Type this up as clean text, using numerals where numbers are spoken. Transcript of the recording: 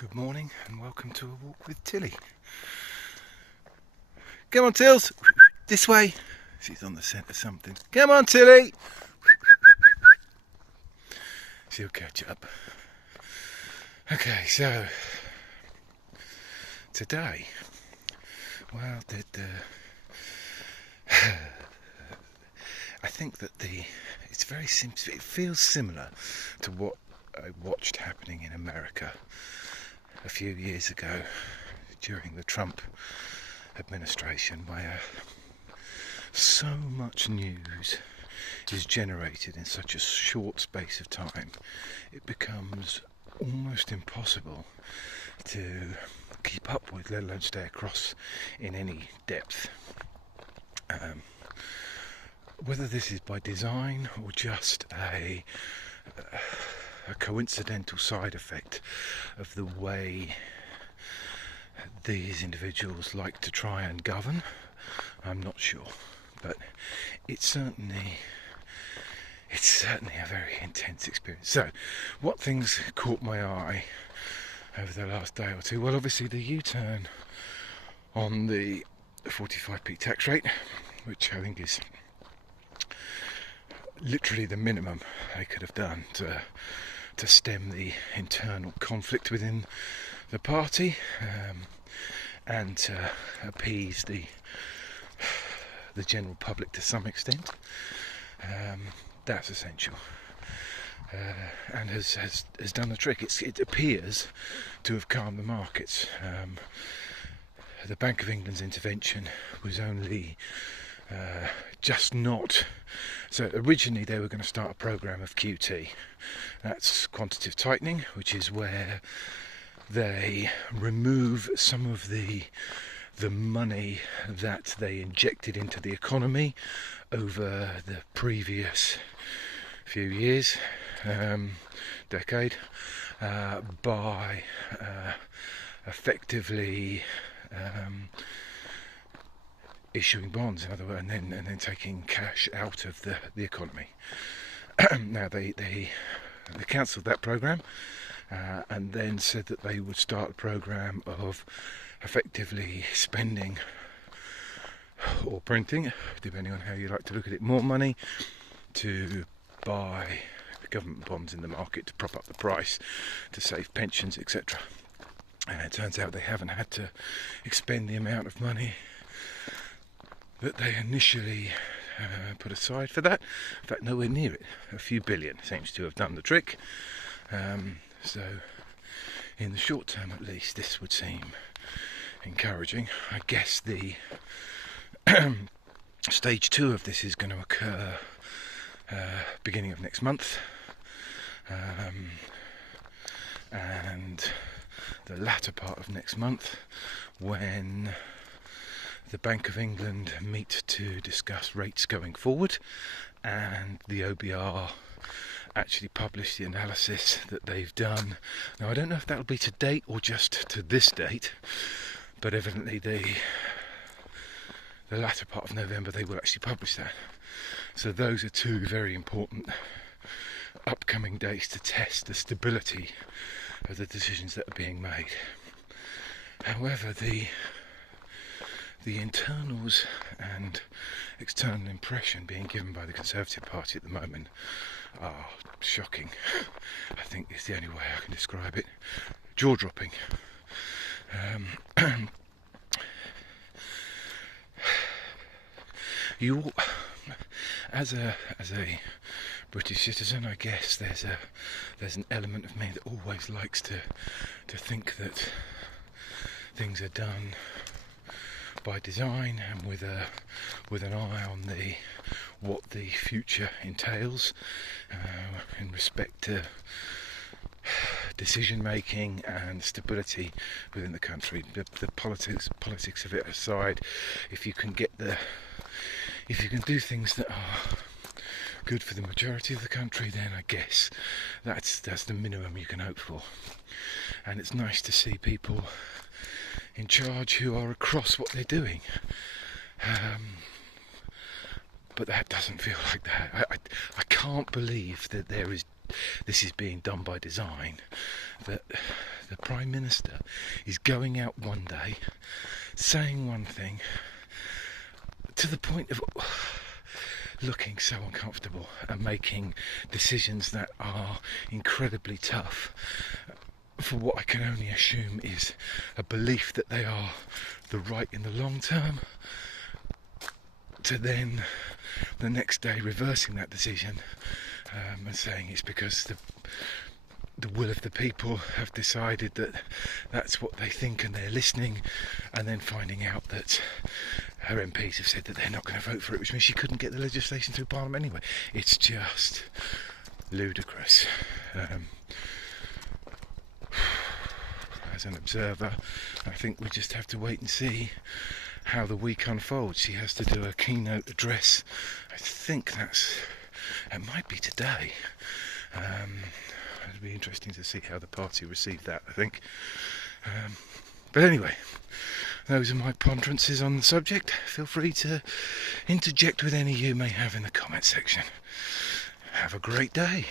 Good morning and welcome to a walk with Tilly. Come on, Tills, this way. She's on the scent of something. Come on, Tilly. She'll catch up. Okay, so today, well, I think that it's very simple. It feels similar to what I watched happening in America a few years ago during the Trump administration, where so much news is generated in such a short space of time, it becomes almost impossible to keep up with, let alone stay across in any depth. Whether this is by design or just a coincidental side effect of the way these individuals like to try and govern, I'm not sure, but it's certainly a very intense experience. So, what things caught my eye over the last day or two? Well, obviously the U-turn on the 45p tax rate, which I think is literally the minimum they could have done to stem the internal conflict within the party, and to appease the general public to some extent. That's essential, and has done the trick. It appears to have calmed the markets. The Bank of England's intervention was only just not. So originally they were going to start a programme of QT. That's quantitative tightening, which is where they remove some of the money that they injected into the economy over the previous few years, decade, by effectively issuing bonds, in other words, and then taking cash out of the economy. Now they cancelled that programme, and then said that they would start a programme of effectively spending or printing, depending on how you like to look at it, more money to buy government bonds in the market to prop up the price, to save pensions, etc. And it turns out they haven't had to expend the amount of money that they initially put aside for that. In fact, nowhere near it. A few billion seems to have done the trick. So in the short term at least, this would seem encouraging. I guess the stage 2 of this is going to occur beginning of next month, and the latter part of next month, when the Bank of England meet to discuss rates going forward, and the OBR actually publish the analysis that they've done. Now, I don't know if that'll be to date or just to this date, but evidently the latter part of November they will actually publish that. So those are two very important upcoming dates to test the stability of the decisions that are being made. However, the internals and external impression being given by the Conservative Party at the moment are shocking. I think it's the only way I can describe it. Jaw-dropping. You, as a British citizen, I guess there's an element of me that always likes to think that things are done by design and with an eye on what the future entails in respect to decision making and stability within the country. The politics of it aside, if you can do things that are good for the majority of the country, then I guess that's the minimum you can hope for. And it's nice to see people in charge who are across what they're doing. But that doesn't feel like that. I can't believe that this is being done by design, that the Prime Minister is going out one day, saying one thing, to the point of looking so uncomfortable and making decisions that are incredibly tough for what I can only assume is a belief that they are the right in the long term, to then the next day reversing that decision and saying it's because the will of the people have decided that that's what they think and they're listening, and then finding out that her MPs have said that they're not going to vote for it, which means she couldn't get the legislation through Parliament anyway. It's just ludicrous. As an observer, I think we just have to wait and see how the week unfolds. She has to do a keynote address. I think it might be today. It'll be interesting to see how the party receive that, I think. But anyway, those are my ponderances on the subject. Feel free to interject with any you may have in the comment section. Have a great day.